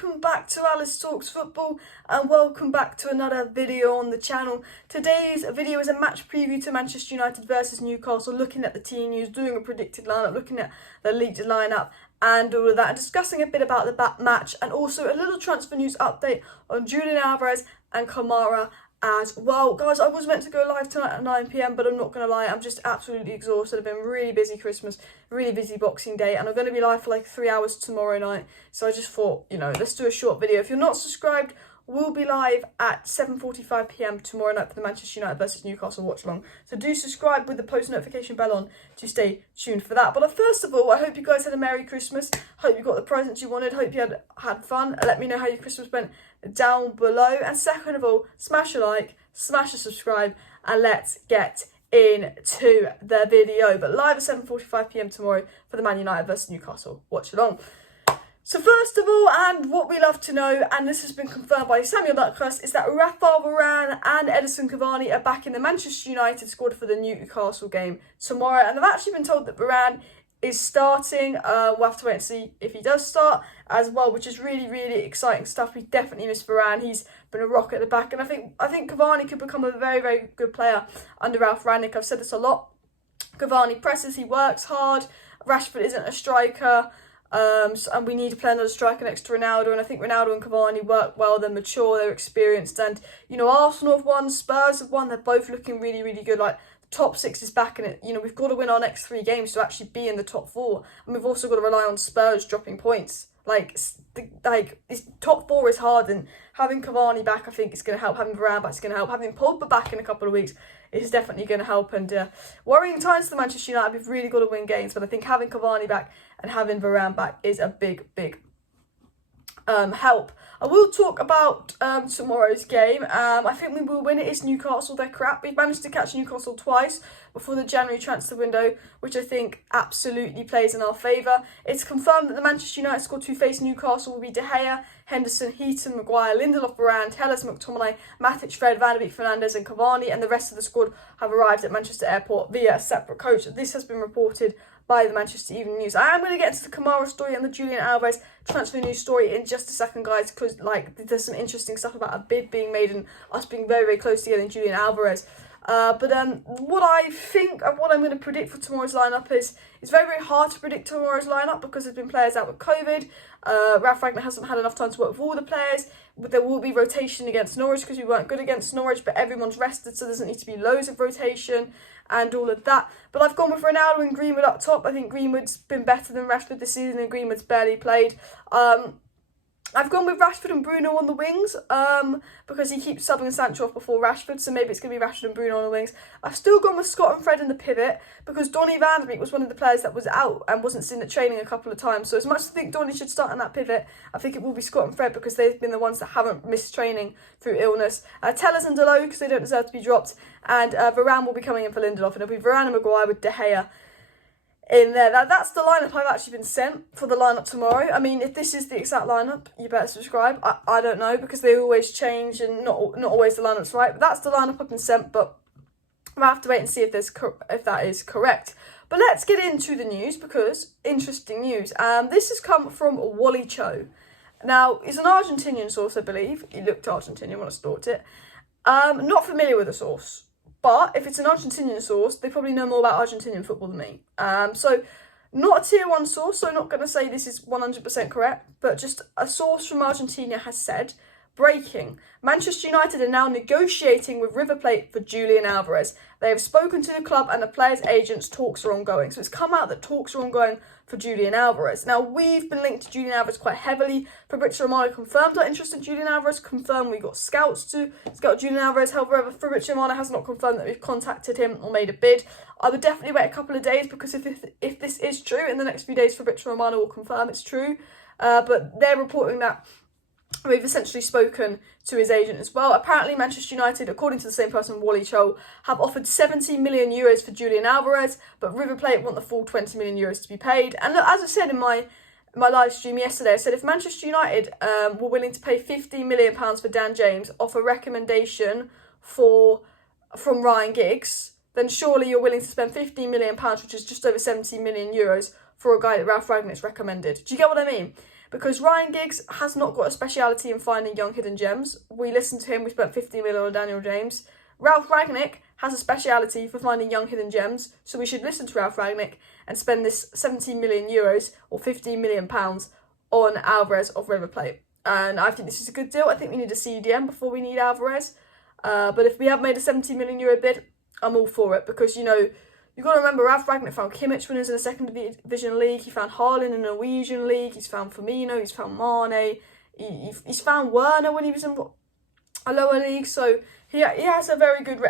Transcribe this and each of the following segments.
welcome back to Alice Talks Football and welcome back to another video on the channel. Today's video is a match preview to Manchester United versus Newcastle, looking at the team news, doing a predicted lineup, looking at the leaked lineup and all of that, and discussing a bit about the match and also a little transfer news update on Julian Alvarez and KAMARA as well. Guys, I was meant to go live tonight at 9 PM, but I'm not going to lie, I'm just absolutely exhausted. I've been really busy Christmas, really busy Boxing Day, and I'm going to be live for like 3 hours tomorrow night. So I just thought, you know, let's do a short video. If you're not subscribed, we'll be live at 7:45 PM tomorrow night for the Manchester United versus Newcastle watch along. So do subscribe with the post notification bell on to stay tuned for that. But first of all, I hope you guys had a Merry Christmas. Hope you got the presents you wanted. Hope you had fun. Let me know how your Christmas went down below. And second of all, smash a like, smash a subscribe, and let's get into the video. But live at 7:45 PM tomorrow for the Man United versus Newcastle watch along. So first of all, and what we love to know, and this has been confirmed by Samuel Duckcrest, is that VARANE and Edinson Cavani are back in the Manchester United squad for the Newcastle game tomorrow. And I've actually been told that VARANE is starting. We'll have to wait and see if he does start as well, which is really, really exciting stuff. We definitely miss VARANE. He's been a rock at the back, and I think Cavani could become a very, very good player under RALF Rangnick. I've said this a lot. Cavani presses, he works hard. Rashford isn't a striker. And we need to play another striker next to Ronaldo, and I think Ronaldo and Cavani work well. They're mature, they're experienced, and you know, Arsenal have won, Spurs have won. They're both looking really, really good. Like, the top six is back, and it, you know, we've got to win our next 3 games to actually be in the top 4, and we've also got to rely on Spurs dropping points. This top 4 is hard, and having Cavani back, I think, is going to help. Having VARANE back is going to help. Having Pogba back in a couple of weeks is definitely going to help. And worrying times for the Manchester United, we've really got to win games. But I think having Cavani back and having VARANE back is a big, big help. I will talk about tomorrow's game. I think we will win. It is Newcastle. They're crap. We've managed to catch Newcastle twice before the January transfer window, which I think absolutely plays in our favour. It's confirmed that the Manchester United squad to face Newcastle will be De Gea, Henderson, Heaton, Maguire, Lindelof, VARANE, Telles, McTominay, Matic, Fred, Van de Beek, Fernandes and Cavani, and the rest of the squad have arrived at Manchester Airport via a separate coach. This has been reported by the Manchester Evening News. I am going to get into the KAMARA story and the Julian Alvarez transfer news story in just a second, guys, because like there's some interesting stuff about a bid being made and us being very, very close to getting Julian Alvarez. But what I think and what I'm going to predict for tomorrow's lineup is it's very, very hard to predict tomorrow's lineup because there's been players out with COVID. RALF Rangnick hasn't had enough time to work with all the players. But there will be rotation against Norwich because we weren't good against Norwich, but everyone's rested, so there doesn't need to be loads of rotation and all of that. But I've gone with Ronaldo and Greenwood up top. I think Greenwood's been better than Rashford this season, and Greenwood's barely played. I've gone with Rashford and Bruno on the wings because he keeps subbing Sancho off before Rashford, so maybe it's going to be Rashford and Bruno on the wings. I've still gone with Scott and Fred in the pivot because Donny van de Beek was one of the players that was out and wasn't seen at training a couple of times. So as much as I think Donny should start in that pivot, I think it will be Scott and Fred because they've been the ones that haven't missed training through illness. Telles and Dalot because they don't deserve to be dropped, and VARANE will be coming in for Lindelof, and it'll be VARANE and Maguire with De Gea in there. That's the lineup I've actually been sent for the lineup tomorrow. I mean, if this is the exact lineup, you better subscribe. I don't know because they always change and not always the lineup's right. But that's the lineup I've been sent. But we'll have to wait and see if that is correct. But let's get into the news because interesting news. This has come from Wally Cho. Now, he's an Argentinian source, I believe. He looked Argentinian when I stalked it. Not familiar with the source. But if it's an Argentinian source, they probably know more about Argentinian football than me. So not a tier 1 source, so I'm not going to say this is 100% correct, but just a source from Argentina has said, breaking, Manchester United are now negotiating with River Plate for Julian Alvarez. They have spoken to the club and the player's agents' talks are ongoing. So it's come out that talks are ongoing for Julian Alvarez. Now, we've been linked to Julian Alvarez quite heavily. Fabrizio Romano confirmed our interest in Julian Alvarez, confirmed we got scouts to scout Julian Alvarez. However, Fabrizio Romano has not confirmed that we've contacted him or made a bid. I would definitely wait a couple of days because if this is true, in the next few days, Fabrizio Romano will confirm it's true. But they're reporting that we've essentially spoken to his agent as well. Apparently, Manchester United, according to the same person, Wally Cho, have offered 70 million euros for Julian Alvarez, but River Plate want the full 20 million euros to be paid. And look, as I said in my live stream yesterday, I said if Manchester United were willing to pay £50 million for Dan James off a recommendation from Ryan Giggs, then surely you're willing to spend £15 million, which is just over 70 million euros, for a guy that RALF Rangnick's recommended. Do you get what I mean? because Ryan Giggs has not got a speciality in finding young hidden gems. We listened to him, we spent 50 million on Daniel James. Ralf Rangnick has a speciality for finding young hidden gems, so we should listen to Ralf Rangnick and spend this 17 million euros or 15 million pounds on Alvarez of River Plate. And I think this is a good deal. I think we need a CDM before we need Alvarez. But if we have made a 17 million euro bid, I'm all for it, because, you know, you've got to remember, Ralf Rangnick found Kimmich winners in the second division league. He found Haaland in the Norwegian league. He's found Firmino. He's found Mane. He's found Werner when he was in a lower league. So he has a very good,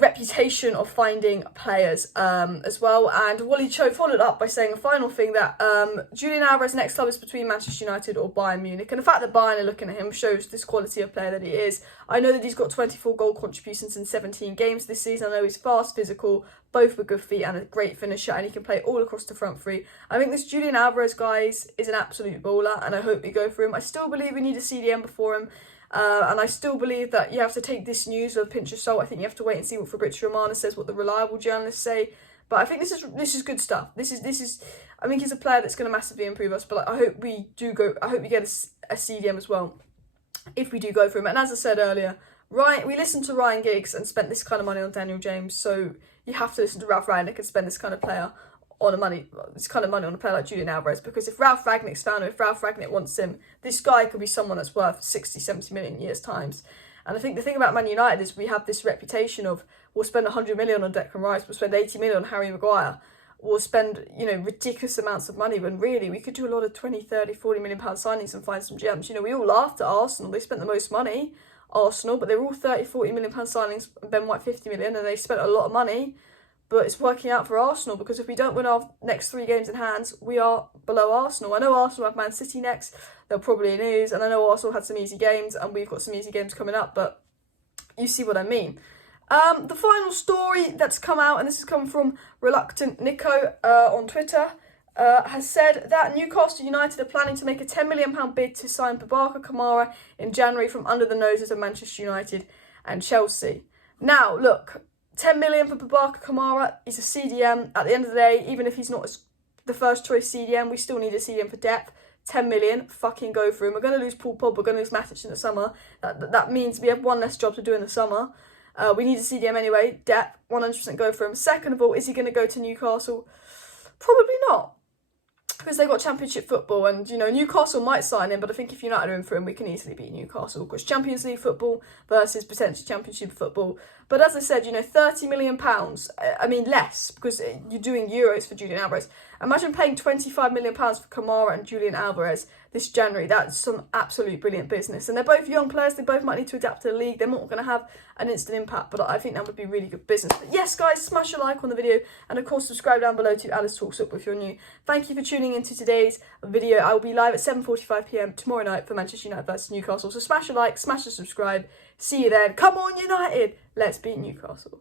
reputation of finding players as well. And Wally Cho followed up by saying a final thing, that Julian Alvarez's next club is between Manchester United or Bayern Munich. And the fact that Bayern are looking at him shows this quality of player that he is. I know that he's got 24 goal contributions in 17 games this season. I know he's fast, physical, both with good feet and a great finisher, and he can play all across the front three. I think this Julian Alvarez, guys, is an absolute baller, and I hope we go for him. I still believe we need a CDM before him. And I still believe that you have to take this news with a pinch of salt. I think you have to wait and see what Fabrizio Romano says, what the reliable journalists say. But I think this is good stuff. This is. I think he's a player that's going to massively improve us. But I hope we do go. I hope we get a CDM as well, if we do go for him. And as I said earlier, we listened to Ryan Giggs and spent this kind of money on Daniel James. So you have to listen to Ralf Rangnick and spend this kind of player on this kind of money on a player like Julian Alvarez, because if Ralf Rangnick's found him, if Ralf Rangnick wants him, this guy could be someone that's worth 60, 70 million years times. And I think the thing about Man United is we have this reputation of, we'll spend 100 million on Declan Rice, we'll spend 80 million on Harry Maguire, we'll spend, ridiculous amounts of money, when really we could do a lot of 20, 30, 40 million pound signings and find some gems. We all laughed at Arsenal, they spent the most money, Arsenal, but they were all 30, 40 million pound signings, Ben White 50 million, and they spent a lot of money. But it's working out for Arsenal, because if we don't win our next 3 games in hands, we are below Arsenal. I know Arsenal have Man City next, they'll probably lose, and I know Arsenal had some easy games, and we've got some easy games coming up, but you see what I mean. The final story that's come out, and this has come from Reluctant Nico on Twitter, has said that Newcastle United are planning to make a £10 million bid to sign KAMARA in January from under the noses of Manchester United and Chelsea. Now, look, 10 million for KAMARA is a CDM. At the end of the day, even if he's not the first choice CDM, we still need a CDM for depth. 10 million, fucking go for him. We're going to lose Paul Pogba, we're going to lose Matic in the summer. That means we have one less job to do in the summer. We need a CDM anyway. Depth, 100% go for him. Second of all, is he going to go to Newcastle? Probably not, because they've got Championship football, and Newcastle might sign him, but I think if United are in for him, we can easily beat Newcastle, because Champions League football versus potentially Championship football. But as I said, £30 million, I mean less, because you're doing euros for Julian Alvarez. Imagine paying £25 million for KAMARA and Julian Alvarez this January. That's some absolute brilliant business. And they're both young players. They both might need to adapt to the league. They're not going to have an instant impact, but I think that would be really good business. But yes, guys, smash a like on the video. And of course, subscribe down below to Alice Talks Up if you're new. Thank you for tuning into today's video. I will be live at 7:45 PM tomorrow night for Manchester United versus Newcastle. So smash a like, smash a subscribe. See you then. Come on, United. Let's beat Newcastle.